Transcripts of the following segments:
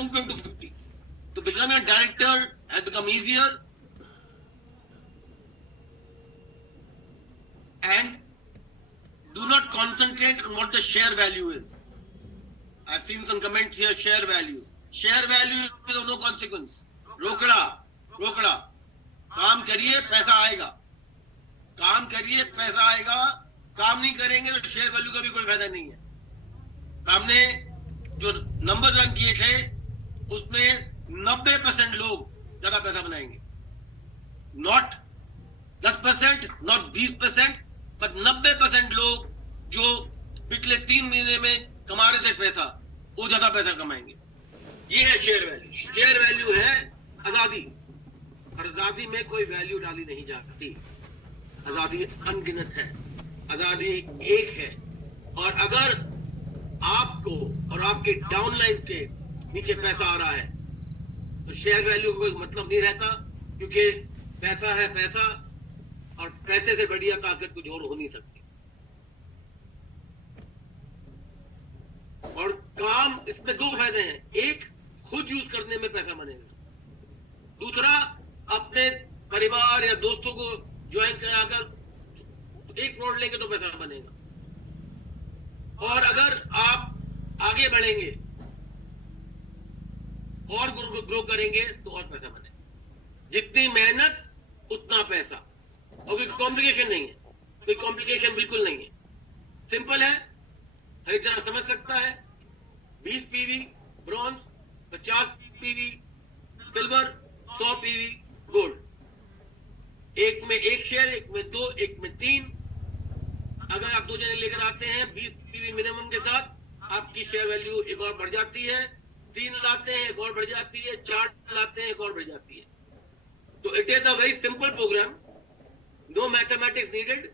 moved on to 50. So becoming a director has become easier, and do not concentrate on what the share value is. I've seen some comments here, share value. Share value is of no consequence. रोकड़ा. काम करिए, पैसा आएगा. काम करिए, पैसा आएगा. काम नहीं करेंगे तो शेयर वैल्यू का भी कोई फायदा नहीं है. हमने जो नंबर रन किए थे उसमें 90% लोग ज्यादा पैसा बनाएंगे. नॉट 10%, नॉट 20%, पर 90% लोग जो पिछले 3 महीने में कमा रहे थे पैसा, वो ज्यादा पैसा कमाएंगे. ये है शेयर वैल्यू. शेयर वैल्यू है आजादी. और आजादी में कोई वैल्यू डाली नहीं जाती. आजादी अनगिनत है. आजादी एक है. और अगर आपको और आपके डाउनलाइन के नीचे पैसा आ रहा है तो शेयर वैल्यू का कोई मतलब नहीं रहता, क्योंकि पैसा है पैसा, और पैसे से बढ़िया ताकत कुछ और हो नहीं सकती. और काम इसमें 2 फायदे हैं. एक, खुद यूज करने में पैसा बनेगा. दूसरा, अपने परिवार या दोस्तों को ज्वाइन कराकर 1 करोड़ लेंगे तो पैसा बनेगा. और अगर आप आगे बढ़ेंगे और ग्रो करेंगे तो और पैसा बनेगा. जितनी मेहनत उतना पैसा. और कोई कॉम्प्लिकेशन नहीं है. कोई कॉम्प्लिकेशन बिल्कुल नहीं है. सिंपल है, हर एक जना समझ सकता है. 20 PV bronze, 50 PV silver, 100 PV gold. एक में 1 शेयर, एक में 2, एक में 3. अगर आप 2 जने लेकर आते हैं 20 पीवी मिनिमम के साथ, आपकी शेयर वैल्यू एक और बढ़ जाती है. 3 लाते हैं, एक और बढ़ जाती है. 4 लाते हैं, एक और बढ़ जाती है. तो it is a very simple program. No mathematics needed,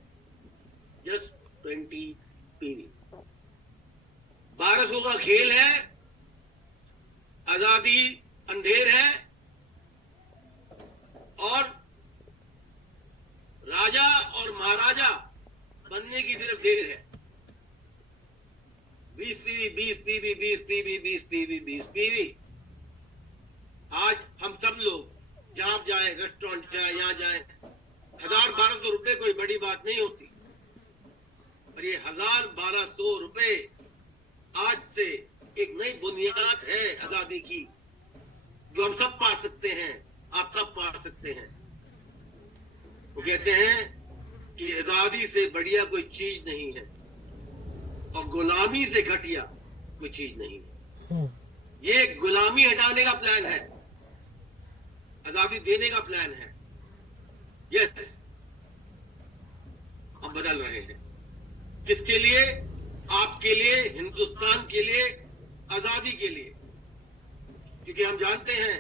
just 20 PV. 1200 का खेल है. आजादी अंधेर है और राजा और महाराजा बनने की सिर्फ देर है. 20 PV, 20 PV, 20 PV, 20 PV, 20 PV. आज हम सब लोग जहां जाए, रेस्टोरेंट जाए, यहां जाए, 1000-1200 रुपए कोई बड़ी बात नहीं होती. और ये 1000-1200 रुपए आज से एक नई बुनियाद है आजादी की, जो हम सब पा सकते हैं. आप सब पा सकते हैं. वो कहते हैं कि आजादी से बढ़िया कोई चीज नहीं है और गुलामी से घटिया कोई चीज नहीं है. ये गुलामी हटाने का प्लान है, आजादी देने का प्लान है. यस, हम बदल रहे हैं. किसके लिए? आपके लिए, हिंदुस्तान के लिए, आजादी के लिए. क्योंकि हम जानते हैं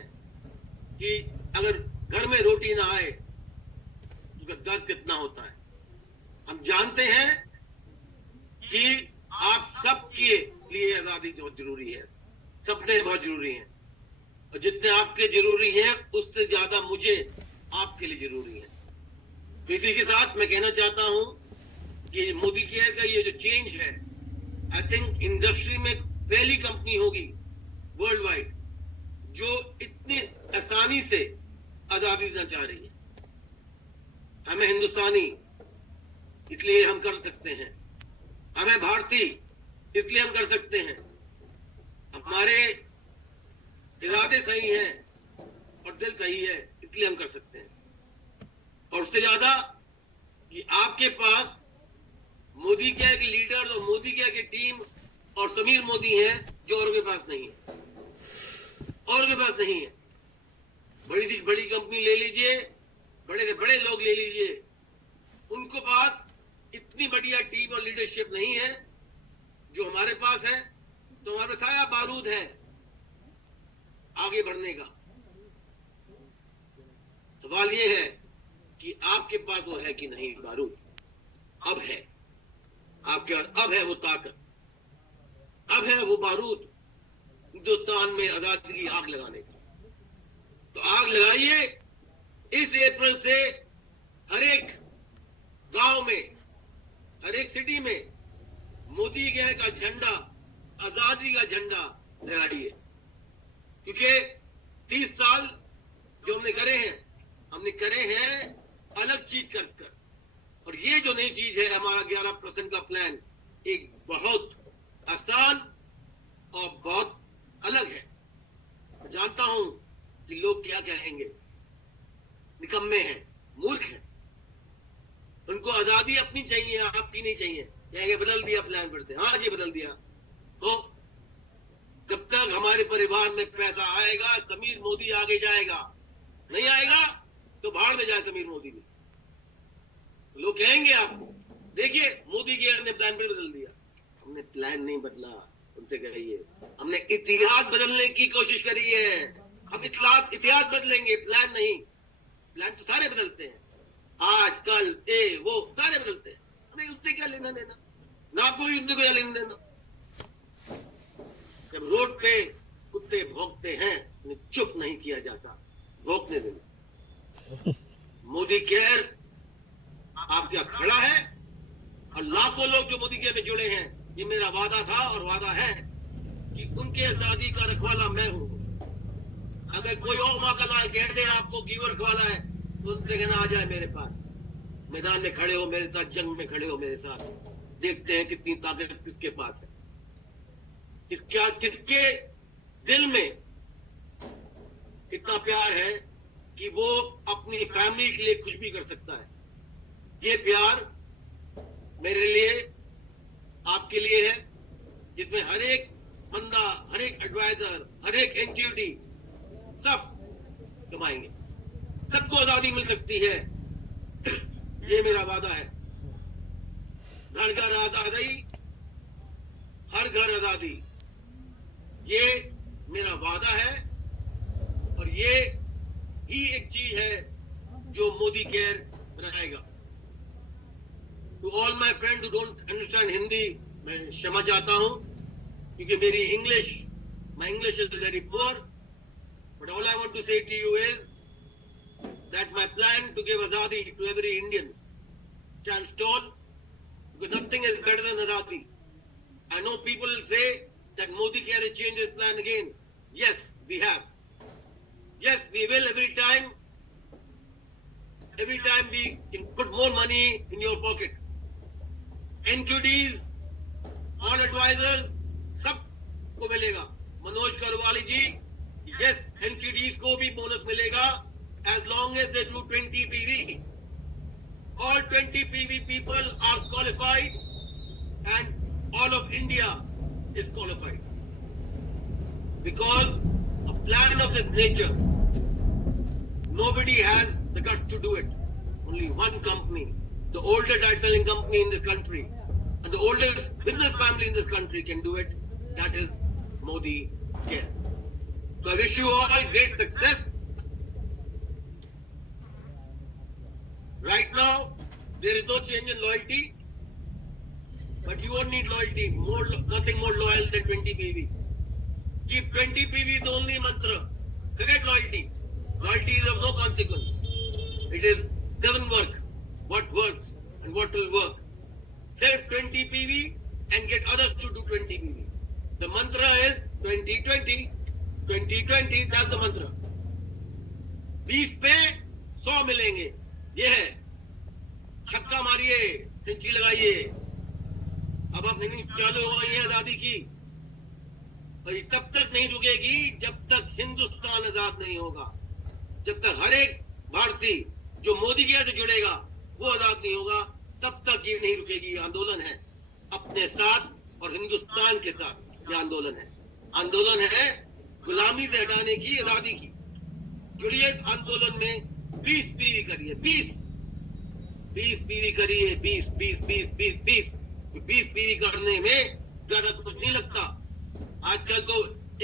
कि अगर घर में रोटी ना आए तो उसका दर्द कितना होता है. हम जानते हैं कि आप सबके लिए आजादी बहुत जरूरी है. सपने बहुत जरूरी हैं, और जितने आपके जरूरी हैं उससे ज्यादा मुझे आपके लिए जरूरी है. तो इसी के साथ मैं कहना चाहता हूं कि मोदी केयर का ये जो चेंज है, आई थिंक इंडस्ट्री में पहली कंपनी होगी वर्ल्ड वाइड जो इतनी आसानी से आजादी देना चाह रही है. हमें हिंदुस्तानी इसलिए हम कर सकते हैं, हमें भारतीय इसलिए हम कर सकते हैं. हमारे इरादे सही हैं और दिल सही है, इसलिए हम कर सकते हैं. और उससे ज्यादा कि आपके पास मोदी केयर के लीडर और मोदी केयर की टीम और समीर मोदी हैं, जो और के पास नहीं है. और के पास नहीं है. बड़ी से बड़ी कंपनी ले लीजिए, बड़े से बड़े लोग ले लीजिए, उनको पास इतनी बढ़िया टीम और लीडरशिप नहीं है जो हमारे पास है. तो हमारे साया बारूद है आगे बढ़ने का. सवाल ये है कि आपके पास वो है कि नहीं बारूद. अब है आपके पास, अब है वो ताकत, अब है वो बारूद हिंदुस्तान में आजादी की आग लगाने का. तो आग लगाइए. इस अप्रैल से हर एक गांव में, हर एक सिटी में मोदी केयर का झंडा, आजादी का झंडा लहराइए. क्योंकि 30 साल जो हमने करे हैं अलग चीज कर कर, और ये जो नई चीज है हमारा 11% का प्लान एक बहुत आसान और बहुत अलग है। मैं जानता हूं कि लोग क्या कहेंगे, निकम्मे हैं, मूर्ख हैं, उनको आजादी अपनी चाहिए, आपकी नहीं चाहिए। कहेंगे बदल दिया प्लान फिर से, हाँ जी बदल दिया। तो जब तक हमारे परिवार में पैसा आएगा समीर मोदी आगे जाएगा, नहीं आएगा तो भाड़ में जाए समीर मोदी भी। लोग कहेंगे आपको, देखिए मोदी के ने प्लान फिर बदल दिया। हमने प्लान नहीं बदला, उनसे कहिए हमने इतिहास बदलने की कोशिश करी है। हम इतिहास बदलेंगे, प्लान नहीं। प्लान तो सारे बदलते हैं, आज कल वो सारे बदलते हैं, हमें उससे क्या लेना देना, ना कोई उनसे क्या लेना देना। जब रोड पे कुत्ते भौंकते हैं उन्हें चुप नहीं किया जाता, भौंकने देना। मोदी केयर आपके साथ खड़ा है और लाखों लोग जो मोदी केयर में जुड़े हैं, ये मेरा वादा था और वादा है कि उनके आजादी का रखवाला मैं हूं। अगर कोई और माँ का लाल कह दे आपको कि वो रखवाला है तो उनसे कहना आ जाए मेरे पास, मैदान में खड़े हो मेरे साथ, जंग में खड़े हो मेरे साथ, देखते हैं कितनी ताकत किसके पास है, किसके दिल में इतना प्यार है कि वो अपनी फैमिली के लिए कुछ भी कर सकता है। ये प्यार मेरे लिए, आपके लिए है, जिसमें हर एक बंदा, हर एक एडवाइजर, हर एक एनजीओटी सब कमाएंगे, सबको आजादी मिल सकती है। ये मेरा वादा है। घर घर आजादी, हर घर आजादी, ये मेरा वादा है। और ये ही एक चीज है जो मोदी केयर बनाएगा। To all my friend who don't understand Hindi, मैं क्षमा चाहता हूं क्योंकि मेरी my English is very poor, but all I want to say to you is that my plan to give Azadi to every Indian stands tall, because nothing is better than Azadi. I know people will say that Modi can change his plan again. Yes, we have. Yes, we will every time we can put more money in your pocket. NQDs, all advisors, सबको मिलेगा। मनोज करवाली जी, yes, NQDs को भी bonus मिलेगा as long as they do 20 PV. All 20 PV people are qualified and all of India is qualified. Because a plan of this nature, nobody has the guts to do it. Only one company, the oldest diet selling company in this country, and the oldest business family in this country can do it. That is Modi Care. So I wish you all great success. Right now, there is no change in loyalty, but you won't need loyalty. Nothing more loyal than 20 PV. Keep 20 PV the only mantra. Forget loyalty. Loyalty is of no consequence. It doesn't work. What works and what will work? Save 20 PV and get others to do 20 PV. The mantra is 20-20. 20-20, that's the mantra. 20 पे 100 मिलेंगे, ये है। छक्का मारिए, century लगाइए। अब नहीं चालू हो गई है आजादी की, और तब तक नहीं रुकेगी जब तक हिंदुस्तान आजाद नहीं होगा। जब तक हर एक भारतीय जो मोदी के से जुड़ेगा वो आजाद नहीं होगा, तब तक ये नहीं रुकेगी। ये आंदोलन है अपने साथ और हिंदुस्तान के साथ। ये आंदोलन है गुलामी से हटाने की, आजादी की। जुड़िए आंदोलन में। 20 पीवी करिए, 20 पीवी करिए, 20 पीवी करने में ज्यादा कुछ नहीं लगता। आजकल तो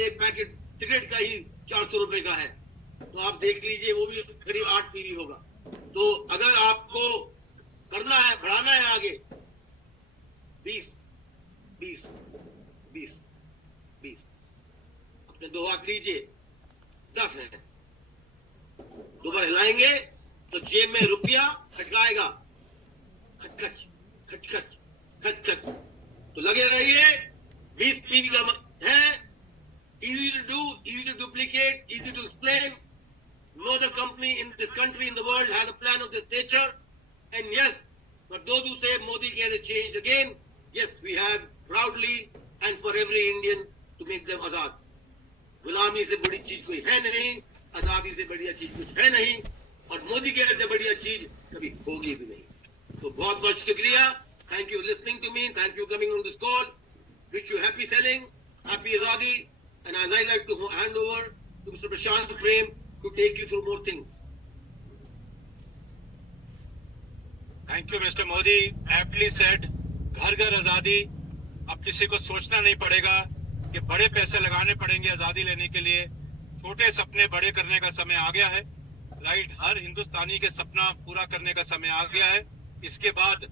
एक पैकेट सिगरेट का ही 400 रुपए का है, तो आप देख लीजिए वो भी करीब 8 पीवी होगा। तो अगर आपको करना है, बढ़ाना है आगे, 20 अपने 2 हाथ लीजिए, 10 है। 2 बार हिलाएंगे तो जेब में रुपया खटकाएगा, खच खच। तो लगे रहिए। 20 पीवी का है, easy to do, easy to duplicate. communicate, easy to explain. No other company in this country, in the world, has a plan of this nature. And yes, for those who say Modi can change again, yes, we have proudly and for every Indian to make them azad. गुलामी से बड़ी चीज कोई है नहीं, आजादी से बढ़िया चीज कुछ है नहीं, और मोदी के से बढ़िया चीज कभी होगी भी नहीं. तो बहुत बहुत शुक्रिया. Thank you listening to me. Thank you coming on this call. Wish you happy selling, happy azadi, and I'd like to hand over to Mr. Prashant Prem to take you through more things. Thank you, Mr. Modi. Aptly said. घर घर आजादी. अब किसी को सोचना नहीं पड़ेगा कि बड़े पैसे लगाने पड़ेंगे आजादी लेने के लिए. छोटे सपने बड़े करने का समय आ गया है. राइट, हर हिंदुस्तानी के सपना पूरा करने का समय आ गया है. इसके बाद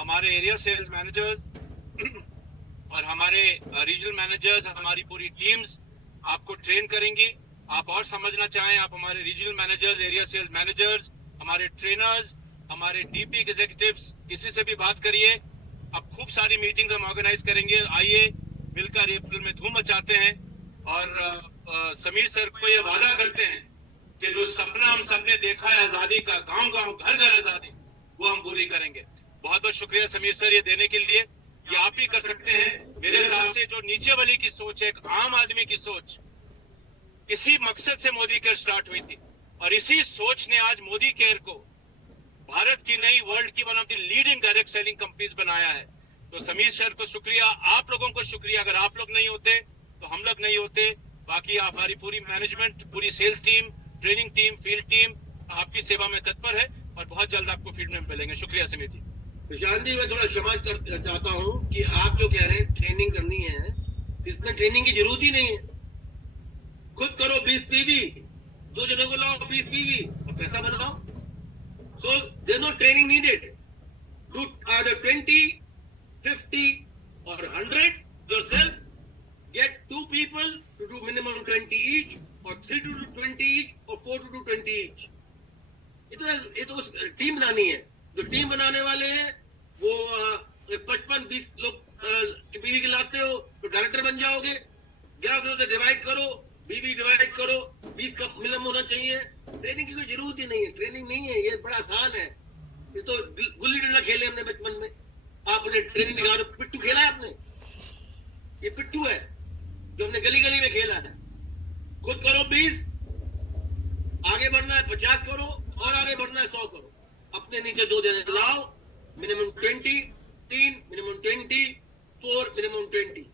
हमारे एरिया सेल्स मैनेजर्स और हमारे रीजनल मैनेजर्स, हमारी पूरी टीम्स आपको ट्रेन करेंगी. आप और समझना चाहें, आप हमारे regional managers, area sales managers, हमारे ट्रेनर्स, हमारे डीपी एग्जीक्यूटिव्स, किसी से भी बात करिए. अब खूब सारी मीटिंग्स हम ऑर्गेनाइज करेंगे. आइए मिलकर अप्रैल में धूम मचाते हैं और समीर सर को ये वादा करते हैं कि जो सपना हम सबने देखा है आजादी का, गांव गांव घर घर आजादी, वो हम पूरी करेंगे. बहुत बहुत शुक्रिया समीर सर ये देने के लिए. ये आप ही कर सकते हैं. मेरे हिसाब से जो नीचे वाली की सोच है, एक आम आदमी की सोच, इसी मकसद से मोदी केयर स्टार्ट हुई थी और इसी सोच ने आज मोदी केयर को भारत की नई, वर्ल्ड की one of the leading direct selling companies बनाया है. तो समीर सर को शुक्रिया, आप लोगों को शुक्रिया. अगर आप लोग नहीं होते तो हम लोग नहीं होते. बाकी हमारी पूरी मैनेजमेंट, पूरी sales team, training team, field team आपकी सेवा में तत्पर है और बहुत जल्द आपको फील्ड में मिलेंगे. शुक्रिया समीर जी. प्रशांत जी, मैं थोड़ा क्षमा चाहता हूँ कि आप जो कह रहे हैं ट्रेनिंग करनी है, इसमें ट्रेनिंग की जरूरत ही नहीं है. खुद करो 20 पीवी, 2 जनों को लाओ 20 पीवी और पैसा बनाओ. So there no training needed. Do either 20, 50 or 100 yourself. Get 2 people to do minimum 20 each, or 3 to do 20 each, or 4 to do 20 each. ये तो टीम बनानी है. जो टीम बनाने वाले हैं वो 55-20 लोग बीवी के लाते हो तो डायरेक्टर बन जाओगे. 1100 से डिवाइड करो, बीवी डिवाइड करो, 20 का मिनिमम होना चाहिए. ट्रेनिंग की कोई जरूरत ही नहीं है. ट्रेनिंग नहीं है, ये बड़ा आसान है. ये तो गुल्ली डंडा खेले हमने बचपन में. आपने ट्रेनिंग निकालो. पिट्टू खेला है आपने? ये पिट्टू है जो हमने गली गली में खेला है. खुद करो 20, आगे बढ़ना है 50 करो, और आगे बढ़ना है 100 करो. अपने नीचे 2 जने लाओ. Minimum 20, 3 minimum 20, 4 minimum 20.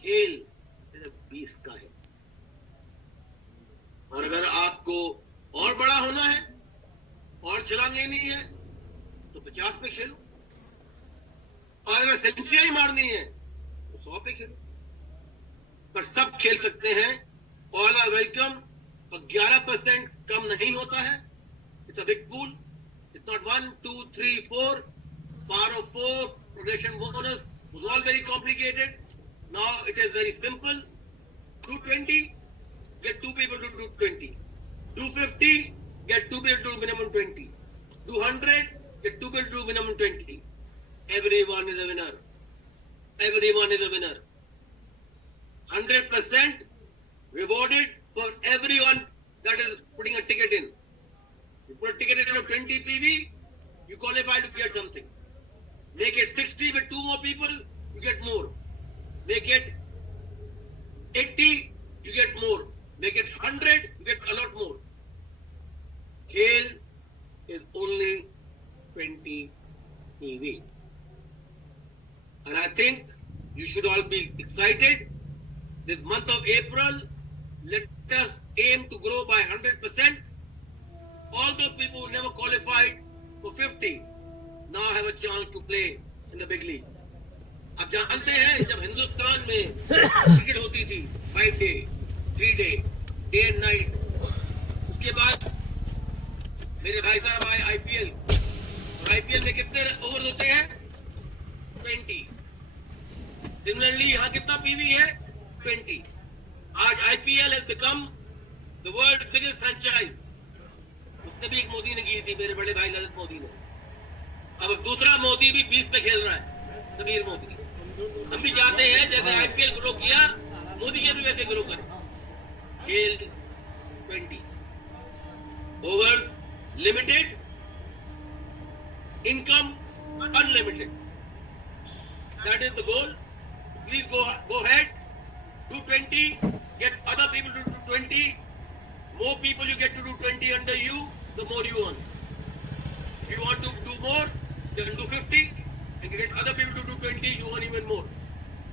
खेल 20 का है. और अगर आपको और बड़ा होना है और छलांग लेनी है तो 50 पे खेलो. और अगर सेंचुरी मारनी है तो 100 पे खेलो. पर सब खेल सकते हैं. All are welcome. और 11% कम नहीं होता है. It's a big pool. It's not 1, 2, 3, 4. Power of 4, progression bonus was all very complicated. Now it is very simple. Do 20, get 2 people to do 20. Do 50, get 2 people to do minimum 20. Do 100, get 2 people to do minimum 20. Everyone is a winner. Everyone is a winner. 100% rewarded for everyone that is putting a ticket in. You put a ticket in of 20 PV, you qualify to get something. Make it 60 with 2 more people, you get more. Make it 80, you get more. Make it 100, you get a lot more. Khel is only 20 PV. And I think you should all be excited. This month of April, let us aim to grow by 100%. All those people who never qualified for 50 now have a chance to play in the big league. आप जानते हैं जब हिंदुस्तान में cricket होती थी 5 day, 3 day, day and night, उसके बाद मेरे भाई साहब आए आईपीएल. और आईपीएल में कितने ओवर होते हैं? 20. सिमिलरली यहाँ कितना पीवी है? 20. आज IPL has become the world biggest franchise. उसने भी एक मोदी ने की थी, मेरे बड़े भाई ललित मोदी ने. अब दूसरा मोदी भी 20 पे खेल रहा है, समीर मोदी. हम भी चाहते हैं जैसे आईपीएल ग्रो किया, मोदी के भी वैसे ग्रो करें. खेल 20, overs limited, income unlimited. That is the goal. Please go ahead, do 20, get other people to do 20. More people you get to do 20 under you, the more you earn. If you want to do more, then do 50 and get other people to do 20, you earn even more.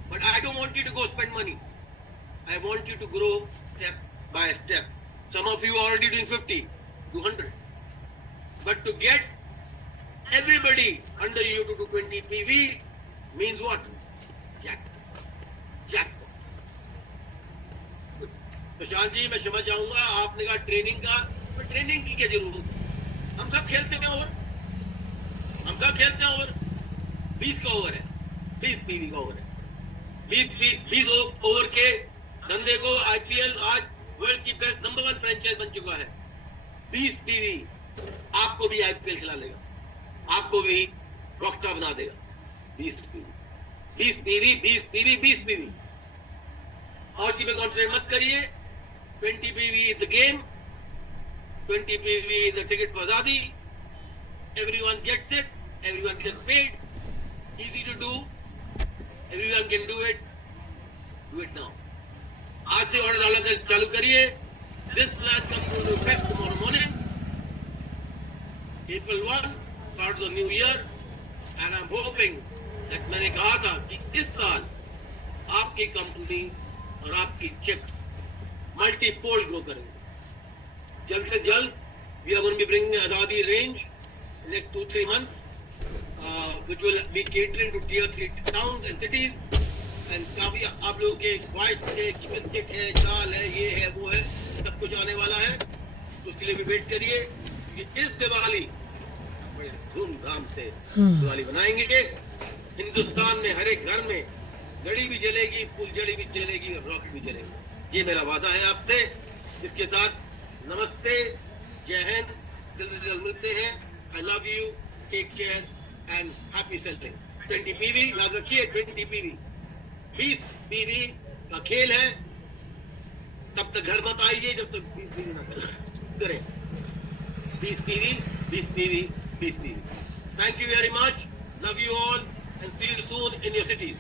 But I don't want you to go spend money. I want you to grow step by step. Some of you are already doing 50, do 100. But to get everybody under you to do 20 PV means what? Jackpot. Prashant ji, मैं समझ जाऊंगा, आपने कहा training का, तो training की क्या जरूरत है? हम सब खेलते हैं ओवर, 20 का ओवर है, 20 पीवी का ओवर है, 20 ओवर के धंधे को आईपीएल आज वर्ल्ड की बेस्ट नंबर 1 फ्रेंचाइज बन चुका है। 20 पीवी आपको भी आईपीएल खिला लेगा, आपको भी रॉकस्टार बना देगा। 20 पीवी और चीज में कॉन्सेंट्रेट मत करिए। 20 PV is the game, 20 PV is the ticket for आजादी। Everyone gets it, everyone gets paid, easy to do, everyone can do it now. आज से ऑर्डर डालना चालू करिए। This plan comes into effect tomorrow morning, April 1, start the new year, and I'm hoping that मैंने कहा था कि इस साल आपकी कंपनी और आपकी चिप्स मल्टीफोल्ड ग्रो करेंगे। जल्द से जल्द we are going to be bringing आजादी range next 2-3 months, which will be catering to tier 3 towns and cities, and काफी आप लोगों के ख्वाहिश है कि बिस्किट है, दाल है, ये है, वो है, सब कुछ आने वाला है, तो उसके लिए भी वेट करिए। इस दिवाली बड़े धूमधाम से दिवाली बनाएंगे। हिंदुस्तान में हर एक घर में लड़ी भी जलेगी, फुलझड़ी भी जलेगी और रॉकेट भी जलेगी। ये मेरा वादा है आपसे। इसके साथ नमस्ते, जय हिंद, जल्द से जल्द मिलते हैं। I love you, take care and happy selling. 20 PV, याद रखिए 20 PV, 20 PV का खेल है। तब तक घर मत आइए जब तक 20 PV ना करें। 20 PV, 20 PV, 20 PV. Thank you very much. Love you all and see you soon in your cities.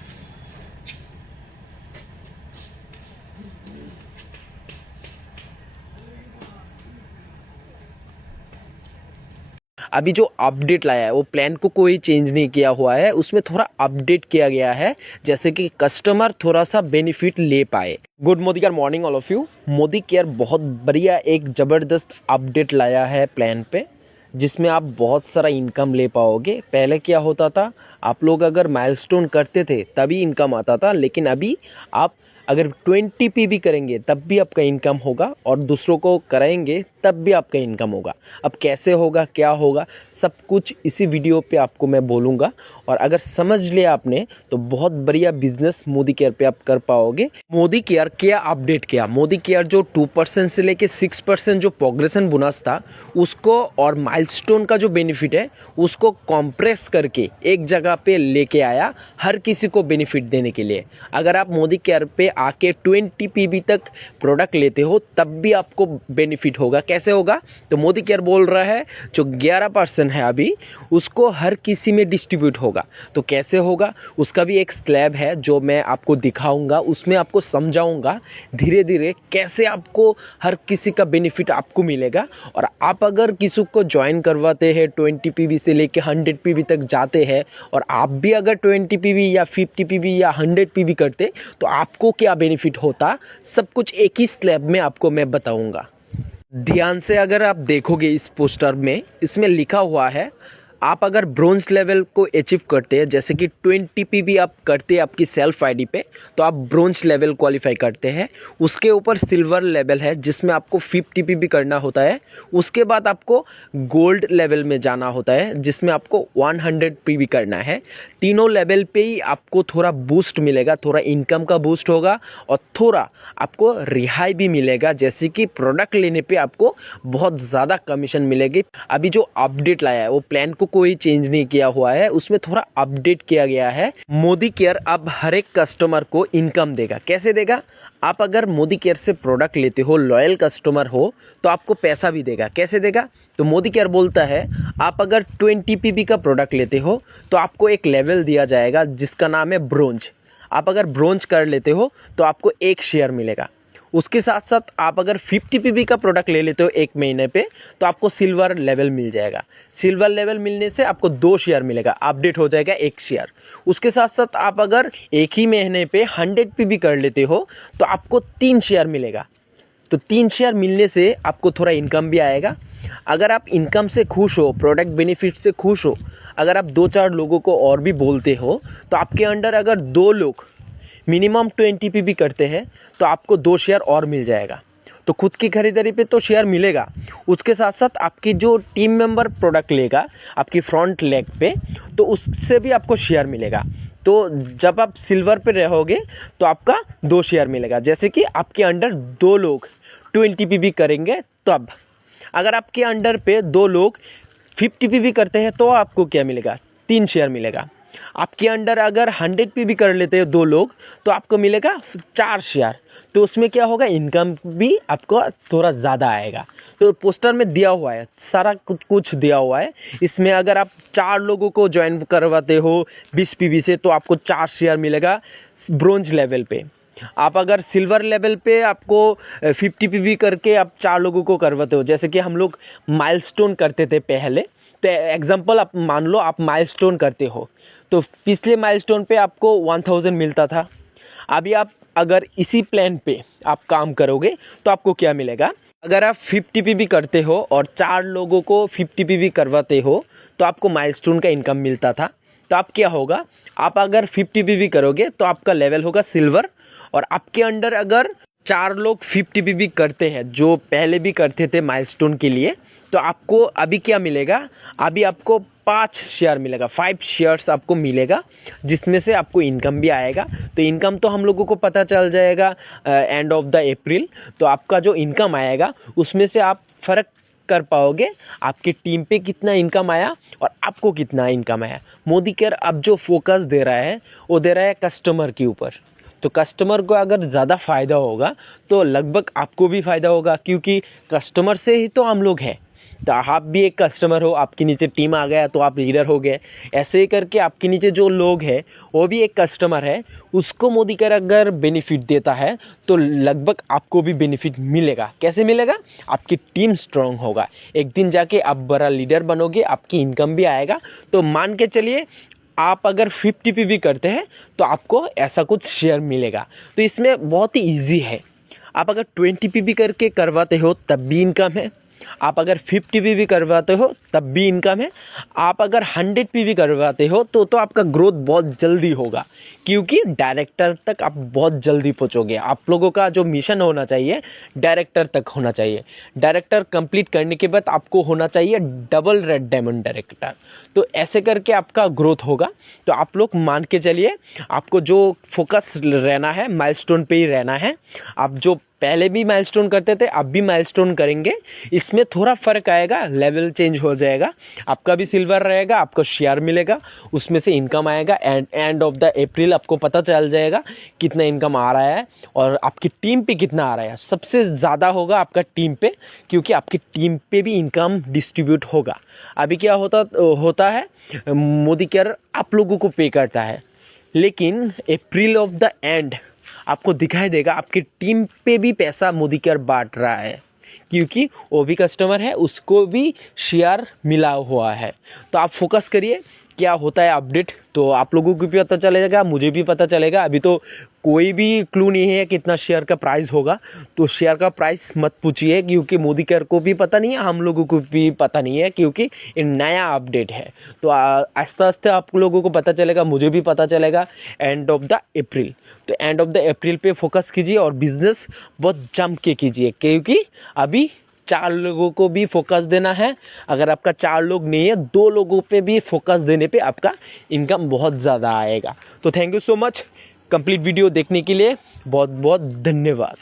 अभी जो अपडेट लाया है वो प्लान को कोई चेंज नहीं किया हुआ है, उसमें थोड़ा अपडेट किया गया है जैसे कि कस्टमर थोड़ा सा बेनिफिट ले पाए। Good Modi care morning all of you. Modi care बहुत बढ़िया एक ज़बरदस्त अपडेट लाया है प्लान पे, जिसमें आप बहुत सारा इनकम ले पाओगे। पहले क्या होता था, आप लोग अगर माइलस्टोन करते थे तभी इनकम आता था, लेकिन अभी आप अगर 20 पीवी करेंगे तब भी आपका इनकम होगा और दूसरों को कराएंगे तब भी आपका इनकम होगा। अब कैसे होगा, क्या होगा, सब कुछ इसी वीडियो पे आपको मैं बोलूँगा। और अगर समझ लिया आपने तो बहुत बढ़िया बिजनेस मोदी केयर पे आप कर पाओगे। मोदी केयर क्या अपडेट किया, मोदी केयर जो 2% से लेके 6% जो प्रोग्रेशन बोनस था उसको और माइलस्टोन का जो बेनिफिट है उसको कॉम्प्रेस करके एक जगह पे लेके आया हर किसी को बेनिफिट देने के लिए। अगर आप मोदी केयर पे आके 20 पीवी तक प्रोडक्ट लेते हो तब भी आपको बेनिफिट होगा। कैसे होगा, तो मोदी केयर बोल रहा है जो 11% है अभी उसको हर किसी में डिस्ट्रीब्यूट होगा। तो कैसे होगा, उसका भी एक स्लैब है जो मैं आपको दिखाऊंगा, उसमें आपको समझाऊंगा धीरे धीरे कैसे आपको हर किसी का बेनिफिट आपको मिलेगा। और आप अगर किसी को ज्वाइन करवाते हैं 20 पीवी से लेके 100 पीवी तक जाते हैं और आप भी अगर 20 पीवी या 50 पीवी या 100 पीवी करते तो आपको क्या बेनिफिट होता, सब कुछ एक ही स्लैब में आपको मैं बताऊंगा। ध्यान से अगर आप देखोगे इस पोस्टर में, इसमें लिखा हुआ है आप अगर ब्रोंज लेवल को अचीव करते हैं, जैसे कि 20 पीवी आप करते हैं आपकी सेल्फ आईडी पे, तो आप ब्रोंज लेवल क्वालिफाई करते हैं। उसके ऊपर सिल्वर लेवल है जिसमें आपको 50 पीवी करना होता है। उसके बाद आपको गोल्ड लेवल में जाना होता है जिसमें आपको 100 पीवी करना है। तीनों लेवल पे ही आपको थोड़ा बूस्ट मिलेगा, थोड़ा इनकम का बूस्ट होगा और थोड़ा आपको रिहाई भी मिलेगा, जैसे कि प्रोडक्ट लेने पे आपको बहुत ज़्यादा कमीशन मिलेगी। अभी जो अपडेट लाया है वो प्लान को कोई चेंज नहीं किया हुआ है, उसमें थोड़ा अपडेट किया गया है। मोदी केयर अब हर एक कस्टमर को इनकम देगा। कैसे देगा, आप अगर मोदी केयर से प्रोडक्ट लेते हो, लॉयल कस्टमर हो, तो आपको पैसा भी देगा। कैसे देगा? तो मोदी केयर बोलता है आप अगर 20 पीबी का प्रोडक्ट लेते हो तो आपको एक लेवल दिया जाएगा जिसका नाम है ब्रोंज। आप अगर ब्रोंज कर लेते हो तो आपको 1 शेयर मिलेगा। उसके साथ साथ आप अगर 50 पीबी का प्रोडक्ट ले लेते हो 1 महीने पे तो आपको सिल्वर लेवल मिल जाएगा। सिल्वर लेवल मिलने से आपको 2 शेयर मिलेगा, अपडेट हो जाएगा 1 शेयर। उसके साथ साथ आप अगर एक ही महीने पे 100 पीबी कर लेते हो तो आपको 3 शेयर मिलेगा। तो 3 शेयर मिलने से आपको थोड़ा इनकम भी आएगा। अगर आप इनकम से खुश हो, प्रोडक्ट बेनिफिट से खुश हो, अगर आप 2-4 लोगों को और भी बोलते हो तो आपके अंडर अगर 2 लोग मिनिमम 20 पीबी करते हैं तो आपको 2 शेयर और मिल जाएगा। तो खुद की खरीदारी पे तो शेयर मिलेगा, उसके साथ साथ आपकी जो टीम मेंबर प्रोडक्ट लेगा आपकी फ्रंट लेग पे तो उससे भी आपको शेयर मिलेगा। तो जब आप सिल्वर पे रहोगे तो आपका 2 शेयर मिलेगा। जैसे कि आपके अंडर 2 लोग 20 पीबी करेंगे तब, अगर आपके अंडर पे 2 लोग 50 पीबी करते हैं तो आपको क्या मिलेगा? 3 शेयर मिलेगा। आपके अंडर अगर 100 पीबी कर लेते हैं 2 लोग तो आपको मिलेगा 4 शेयर। तो उसमें क्या होगा? इनकम भी आपको थोड़ा ज़्यादा आएगा। तो पोस्टर में दिया हुआ है, सारा कुछ दिया हुआ है। इसमें अगर आप 4 लोगों को ज्वाइन करवाते हो 20 पीबी से तो आपको 4 शेयर मिलेगा ब्रोंज लेवल पे। आप अगर सिल्वर लेवल पे आपको 50 पीबी करके आप 4 लोगों को करवाते हो, जैसे कि हम लोग माइलस्टोन करते थे पहले। तो एग्जांपल आप मान लो आप माइलस्टोन करते हो तो पिछले माइलस्टोन पे आपको 1000 मिलता था। अभी आप अगर इसी प्लान पे आप काम करोगे तो आपको क्या मिलेगा? अगर आप 50 पीबी करते हो और 4 लोगों को 50 पीबी करवाते हो तो आपको माइलस्टोन का इनकम मिलता था। तो आप क्या होगा? आप अगर 50 पीबी करोगे तो आपका लेवल होगा सिल्वर। और आपके अंडर अगर 4 लोग 50 पीबी करते हैं जो पहले भी करते थे माइलस्टोन के लिए, तो आपको अभी क्या मिलेगा? अभी आपको 5 शेयर मिलेगा, 5 शेयर्स आपको मिलेगा, जिसमें से आपको इनकम भी आएगा। तो इनकम तो हम लोगों को पता चल जाएगा एंड ऑफ द अप्रैल। तो आपका जो इनकम आएगा उसमें से आप फ़र्क कर पाओगे आपकी टीम पे कितना इनकम आया और आपको कितना इनकम आया। मोदी केयर अब जो फोकस दे रहा है वो दे रहा है कस्टमर के ऊपर। तो कस्टमर को अगर ज़्यादा फ़ायदा होगा तो लगभग आपको भी फ़ायदा होगा, क्योंकि कस्टमर से ही तो हम लोग हैं। तो आप भी एक कस्टमर हो, आपके नीचे टीम आ गया तो आप लीडर हो गए। ऐसे ही करके आपके नीचे जो लोग हैं वो भी एक कस्टमर है, उसको मोदी केयर अगर बेनिफिट देता है तो लगभग आपको भी बेनिफिट मिलेगा। कैसे मिलेगा? आपकी टीम स्ट्रांग होगा, एक दिन जाके आप बड़ा लीडर बनोगे, आपकी इनकम भी आएगा। तो मान के चलिए आप अगर 50 पीबी करते हैं तो आपको ऐसा कुछ शेयर मिलेगा। तो इसमें बहुत ही ईजी है। आप अगर 20 पीबी करके करवाते हो तब भी इनकम है, आप अगर 50 पीबी करवाते हो तब भी इनकम है, आप अगर 100 पीबी करवाते हो तो आपका ग्रोथ बहुत जल्दी होगा, क्योंकि डायरेक्टर तक आप बहुत जल्दी पहुंचोगे। आप लोगों का जो मिशन होना चाहिए डायरेक्टर तक होना चाहिए। डायरेक्टर कंप्लीट करने के बाद आपको होना चाहिए डबल रेड डायमंड डायरेक्टर। तो ऐसे करके आपका ग्रोथ होगा। तो आप लोग मान के चलिए आपको जो फोकस रहना है माइलस्टोन पे ही रहना है। आप जो पहले भी माइलस्टोन करते थे अब भी माइलस्टोन करेंगे, इसमें थोड़ा फ़र्क आएगा, लेवल चेंज हो जाएगा। आपका भी सिल्वर रहेगा, आपको शेयर मिलेगा, उसमें से इनकम आएगा। एंड ऑफ द अप्रैल आपको पता चल जाएगा कितना इनकम आ रहा है और आपकी टीम पे कितना आ रहा है। सबसे ज़्यादा होगा आपका टीम पे, क्योंकि आपकी टीम पे भी इनकम डिस्ट्रीब्यूट होगा। अभी क्या होता है, मोदी केयर आप लोगों को पे करता है, लेकिन अप्रैल ऑफ द एंड आपको दिखाई देगा आपकी टीम पे भी पैसा मोदी केयर बांट रहा है, क्योंकि वो भी कस्टमर है, उसको भी शेयर मिला हुआ है। तो आप फोकस करिए क्या होता है अपडेट, तो आप लोगों को भी पता चलेगा, मुझे भी पता चलेगा। अभी तो कोई भी क्लू नहीं है कितना शेयर का प्राइस होगा, तो शेयर का प्राइस मत पूछिए, क्योंकि मोदी केयर को भी पता नहीं है, हम लोगों को भी पता नहीं है, क्योंकि ये नया अपडेट है। तो आस्ते आस्ते आप लोगों को पता चलेगा, मुझे भी पता चलेगा एंड ऑफ द अप्रैल। तो एंड ऑफ द अप्रैल पे फोकस कीजिए और बिजनेस बहुत जम के कीजिए, क्योंकि अभी 4 लोगों को भी फोकस देना है। अगर आपका 4 लोग नहीं है, 2 लोगों पे भी फोकस देने पे आपका इनकम बहुत ज़्यादा आएगा। तो thank you so much complete video देखने के लिए, बहुत बहुत धन्यवाद।